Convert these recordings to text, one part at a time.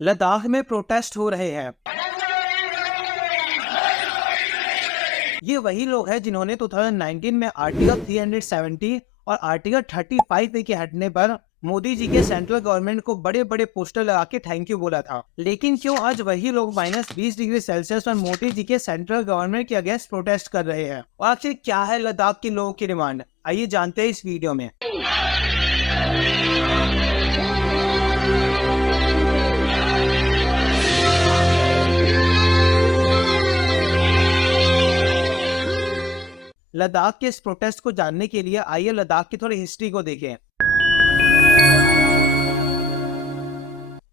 लद्दाख में प्रोटेस्ट हो रहे हैं। ये वही लोग हैं जिन्होंने 2019 में आर्टिकल 370 और आर्टिकल 35A के हटने पर मोदी जी के सेंट्रल गवर्नमेंट को बड़े बड़े पोस्टर लगा के थैंक यू बोला था। लेकिन क्यों आज वही लोग -20 डिग्री सेल्सियस और मोदी जी के सेंट्रल गवर्नमेंट के अगेंस्ट प्रोटेस्ट कर रहे हैं? और आखिर क्या है लद्दाख के लोगों की डिमांड, आइए जानते हैं इस वीडियो में। लद्दाख के इस प्रोटेस्ट को जानने के लिए आइए लद्दाख की थोड़ी हिस्ट्री को देखें।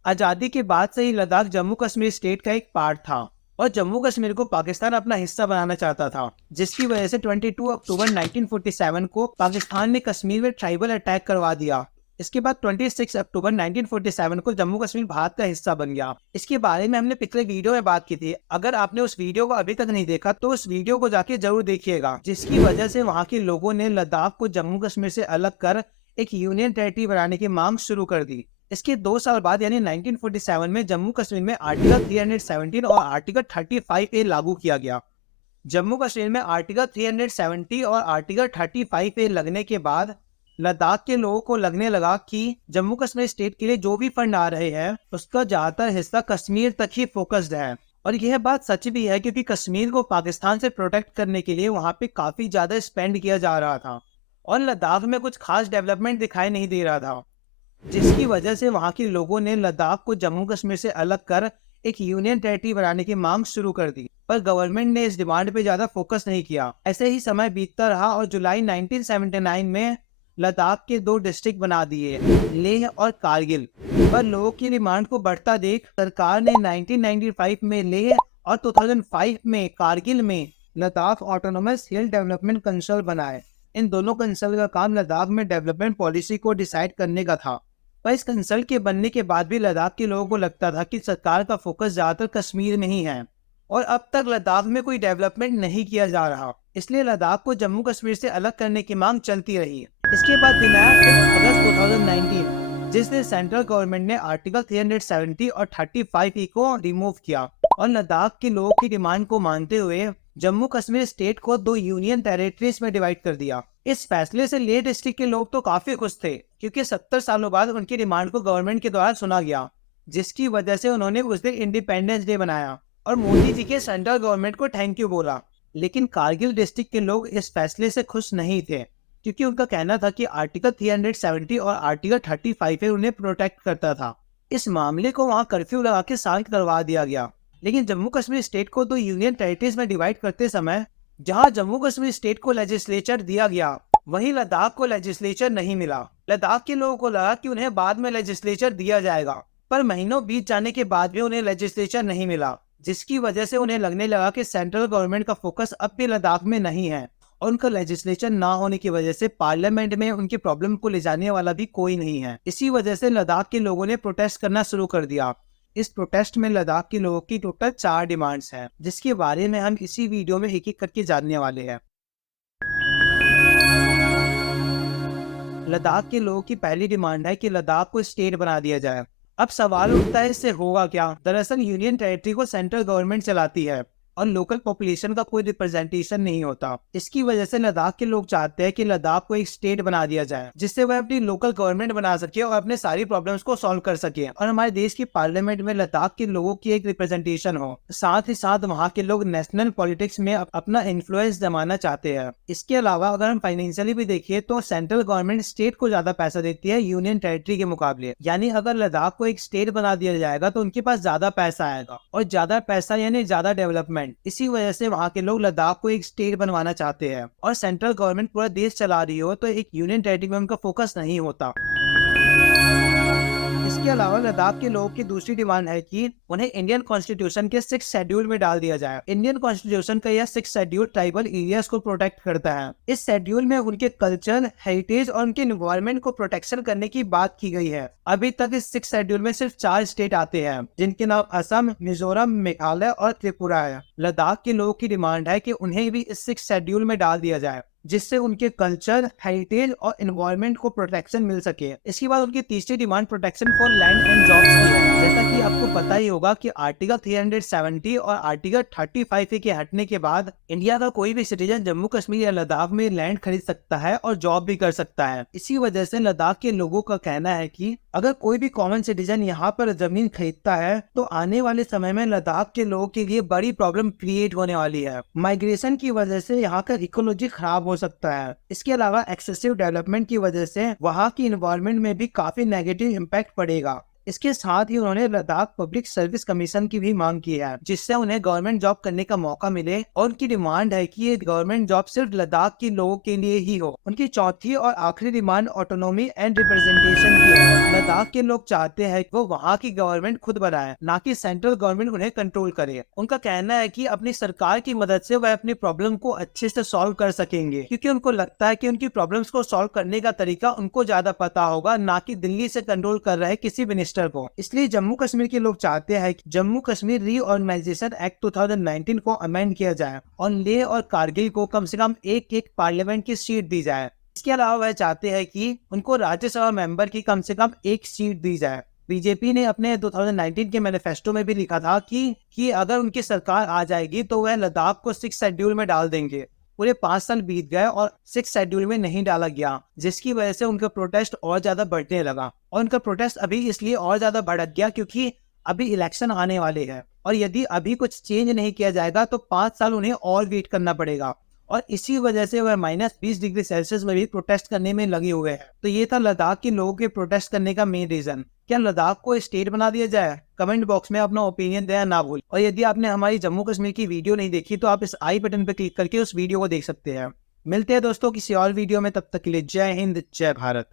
आजादी के बाद से ही लद्दाख जम्मू कश्मीर स्टेट का एक पार्ट था और जम्मू कश्मीर को पाकिस्तान अपना हिस्सा बनाना चाहता था, जिसकी वजह से 22 अक्टूबर 1947 को पाकिस्तान ने कश्मीर में ट्राइबल अटैक करवा दिया। इसके बाद 26 अक्टूबर 1947 को जम्मू कश्मीर भारत का हिस्सा बन गया। इसके बारे में हमने पिछले वीडियो में बात की थी। अगर आपने उस वीडियो को अभी तक नहीं देखा तो उस वीडियो को जाके जरूर देखिएगा, जिसकी वजह से वहाँ के लोगों ने लद्दाख को जम्मू कश्मीर से अलग कर एक यूनियन टेरिटरी बनाने की मांग शुरू कर दी। इसके 2 साल बाद यानी 1947 में जम्मू कश्मीर में आर्टिकल 317 और आर्टिकल 35A लागू किया गया। जम्मू कश्मीर में आर्टिकल 370 और आर्टिकल 35A लगने के बाद लद्दाख के लोगों को लगने लगा कि जम्मू कश्मीर स्टेट के लिए जो भी फंड आ रहे हैं उसका ज्यादातर हिस्सा कश्मीर तक ही फोकस्ड है। और यह बात सच भी है, क्योंकि कश्मीर को पाकिस्तान से प्रोटेक्ट करने के लिए वहाँ पे काफी ज्यादा स्पेंड किया जा रहा था और लद्दाख में कुछ खास डेवलपमेंट दिखाई नहीं दे रहा था, जिसकी वजह से वहाँ के लोगों ने लद्दाख को जम्मू कश्मीर से अलग कर एक यूनियन टेरिटरी बनाने की मांग शुरू कर दी। पर गवर्नमेंट ने इस डिमांड पे ज्यादा फोकस नहीं किया। ऐसे ही समय बीतता रहा और जुलाई 1979 में लद्दाख के 2 डिस्ट्रिक्ट बना दिए, लेह और कारगिल। पर लोगों की डिमांड को बढ़ता देख सरकार ने 1995 में लेह और 2005 में कारगिल में लद्दाख ऑटोनोमस हिल डेवलपमेंट कंसल बनाए। इन दोनों कंसल का काम लद्दाख में डेवलपमेंट पॉलिसी को डिसाइड करने का था। पर इस कंसल के बनने के बाद भी लद्दाख के लोगों को लगता था कि सरकार का फोकस ज्यादातर कश्मीर में ही है और अब तक लद्दाख में कोई डेवलपमेंट नहीं किया जा रहा, इसलिए लद्दाख को जम्मू कश्मीर से अलग करने की मांग चलती रही। इसके बाद दिन आया 5 अगस्त 2019, जिस दिन सेंट्रल गवर्नमेंट ने आर्टिकल 370 और 35E को रिमूव किया और लद्दाख के लोगों की डिमांड को मानते हुए जम्मू कश्मीर स्टेट को 2 यूनियन टेरिटरीज में डिवाइड कर दिया। इस फैसले से लेह डिस्ट्रिक्ट के लोग तो काफी खुश थे, क्योंकि 70 सालों बाद उनकी डिमांड को गवर्नमेंट के द्वारा सुना गया, जिसकी वजह से उन्होंने उस दिन इंडिपेंडेंस डे बनाया और मोदी जी के सेंट्रल गवर्नमेंट को थैंक यू बोला। लेकिन कारगिल डिस्ट्रिक्ट के लोग इस फैसले से खुश नहीं थे, क्योंकि उनका कहना था कि आर्टिकल 370 और आर्टिकल 35 उन्हें प्रोटेक्ट करता था। इस मामले को वहाँ कर्फ्यू लगा के शांत करवा दिया गया। लेकिन जम्मू कश्मीर स्टेट को 2 यूनियन टेरिटरीज में डिवाइड करते समय जहां जम्मू कश्मीर स्टेट को लेजिस्लेचर दिया गया, वहीं लद्दाख को लेजिस्लेचर नहीं मिला। लद्दाख के लोगों को लगा कि उन्हें बाद में लेजिस्लेचर दिया जाएगा, पर महीनों बीत जाने के बाद भी उन्हें लेजिस्लेचर नहीं मिला, जिसकी वजह से उन्हें लगने लगा कि सेंट्रल गवर्नमेंट का फोकस अब भी लद्दाख में नहीं है और उनका लेजिस्लेचर ना होने की वजह से पार्लियामेंट में उनकी प्रॉब्लम को ले जाने वाला भी कोई नहीं है। इसी वजह से लद्दाख के लोगों ने प्रोटेस्ट करना शुरू कर दिया। इस प्रोटेस्ट में लद्दाख के लोगों की टोटल 4 डिमांड्स हैं, जिसके बारे में हम इसी वीडियो में एक एक करके जानने वाले हैं। लद्दाख के लोगों की पहली डिमांड है कि लद्दाख को स्टेट बना दिया जाए। अब सवाल उठता है, इससे होगा क्या? दरअसल यूनियन टेरिटरी को सेंट्रल गवर्नमेंट चलाती है और लोकल पॉपुलेशन का कोई रिप्रेजेंटेशन नहीं होता। इसकी वजह से लद्दाख के लोग चाहते हैं कि लद्दाख को एक स्टेट बना दिया जाए, जिससे वह अपनी लोकल गवर्नमेंट बना सके और अपने सारी प्रॉब्लम्स को सॉल्व कर सके और हमारे देश की पार्लियामेंट में लद्दाख के लोगों की एक रिप्रेजेंटेशन हो। साथ ही साथ वहाँ के लोग नेशनल पॉलिटिक्स में अपना इन्फ्लुएंस जमाना चाहते हैं। इसके अलावा अगर हम फाइनेंशियली भी देखिए तो सेंट्रल गवर्नमेंट स्टेट को ज्यादा पैसा देती है यूनियन टेरिटरी के मुकाबले। यानी अगर लद्दाख को एक स्टेट बना दिया जाएगा तो उनके पास ज्यादा पैसा आएगा और ज्यादा पैसा यानी ज्यादा डेवलपमेंट। इसी वजह से वहाँ के लोग लद्दाख को एक स्टेट बनवाना चाहते हैं और सेंट्रल गवर्नमेंट पूरा देश चला रही हो तो एक यूनियन टेरिटरी में उनका फोकस नहीं होता। इसके अलावा लद्दाख के लोगों की दूसरी डिमांड है कि उन्हें इंडियन कॉन्स्टिट्यूशन के 6 शेड्यूल में डाल दिया जाए। इंडियन कॉन्स्टिट्यूशन का यह 6 शेड्यूल ट्राइबल एरियाज को प्रोटेक्ट करता है। इस शेड्यूल में उनके कल्चर, हेरिटेज और उनके एनवायरनमेंट को प्रोटेक्शन करने की बात की गई है। अभी तक इस 6 शेड्यूल में सिर्फ 4 स्टेट आते हैं, जिनके नाम असम, मिजोरम, मेघालय और त्रिपुरा है। लद्दाख के लोगों की डिमांड है कि उन्हें भी इस 6 शेड्यूल में डाल दिया जाए, जिससे उनके कल्चर, हेरिटेज और एनवायरनमेंट को प्रोटेक्शन मिल सके। इसके बाद उनकी तीसरी demand protection for land and jobs की है। जैसा कि आपको पता पता ही होगा कि आर्टिकल 370 और आर्टिकल 35A के हटने के बाद इंडिया का कोई भी सिटीजन जम्मू कश्मीर या लद्दाख में लैंड खरीद सकता है और जॉब भी कर सकता है। इसी वजह से लद्दाख के लोगों का कहना है कि अगर कोई भी कॉमन सिटीजन यहाँ पर जमीन खरीदता है तो आने वाले समय में लद्दाख के लोगों के लिए बड़ी प्रॉब्लम क्रिएट होने वाली है। माइग्रेशन की वजह से यहाँ का इकोलॉजी खराब हो सकता है। इसके अलावा एक्सेसिव डेवलपमेंट की वजह से वहाँ की इन्वायरमेंट में भी काफी नेगेटिव इम्पैक्ट पड़ेगा। इसके साथ ही उन्होंने लद्दाख पब्लिक सर्विस कमीशन की भी मांग की है, जिससे उन्हें गवर्नमेंट जॉब करने का मौका मिले, और उनकी डिमांड है कि ये गवर्नमेंट जॉब सिर्फ लद्दाख के लोगों के लिए ही हो। उनकी चौथी और आखिरी डिमांड ऑटोनॉमी एंड रिप्रेजेंटेशन की है। लद्दाख के लोग चाहते हैं कि वो वहाँ की गवर्नमेंट खुद बनाए, ना कि सेंट्रल गवर्नमेंट उन्हें कंट्रोल करे। उनका कहना है कि अपनी सरकार की मदद से वह अपनी प्रॉब्लम को अच्छे से सॉल्व कर सकेंगे, क्योंकि उनको लगता है कि उनकी प्रॉब्लम्स को सॉल्व करने का तरीका उनको ज्यादा पता होगा, ना कि दिल्ली से कंट्रोल कर रहे किसी मिनिस्टर को। इसलिए जम्मू कश्मीर के लोग चाहते हैं कि जम्मू कश्मीर रीऑर्गेनाइजेशन एक्ट 2019 को अमेंड किया जाए और लेह और कारगिल को कम से कम एक पार्लियामेंट की सीट दी जाए। इसके अलावा वह चाहते हैं कि उनको राज्यसभा मेंबर की कम से कम एक सीट दी जाए। बीजेपी ने अपने 2019 के मैनिफेस्टो में भी लिखा था कि अगर उनकी सरकार आ जाएगी तो वह लद्दाख को 6 शेड्यूल में डाल देंगे। पूरे 5 साल बीत गए और 6 शेड्यूल में नहीं डाला गया, जिसकी वजह से उनका प्रोटेस्ट और ज्यादा बढ़ने लगा। और उनका प्रोटेस्ट अभी इसलिए और ज्यादा भड़क गया क्योंकि अभी इलेक्शन आने वाले हैं, और यदि अभी कुछ चेंज नहीं किया जाएगा तो 5 साल उन्हें और वेट करना पड़ेगा। और इसी वजह से वह -20 डिग्री सेल्सियस में भी प्रोटेस्ट करने में लगे हुए हैं। तो ये था लद्दाख के लोगों के प्रोटेस्ट करने का मेन रीजन। क्या लद्दाख को स्टेट बना दिया जाए? कमेंट बॉक्स में अपना ओपिनियन देना ना भूल। और यदि आपने हमारी जम्मू कश्मीर की वीडियो नहीं देखी तो आप इस आई बटन पर क्लिक करके उस वीडियो को देख सकते हैं। मिलते हैं दोस्तों किसी और वीडियो में, तब तक के लिए जय हिंद, जय भारत।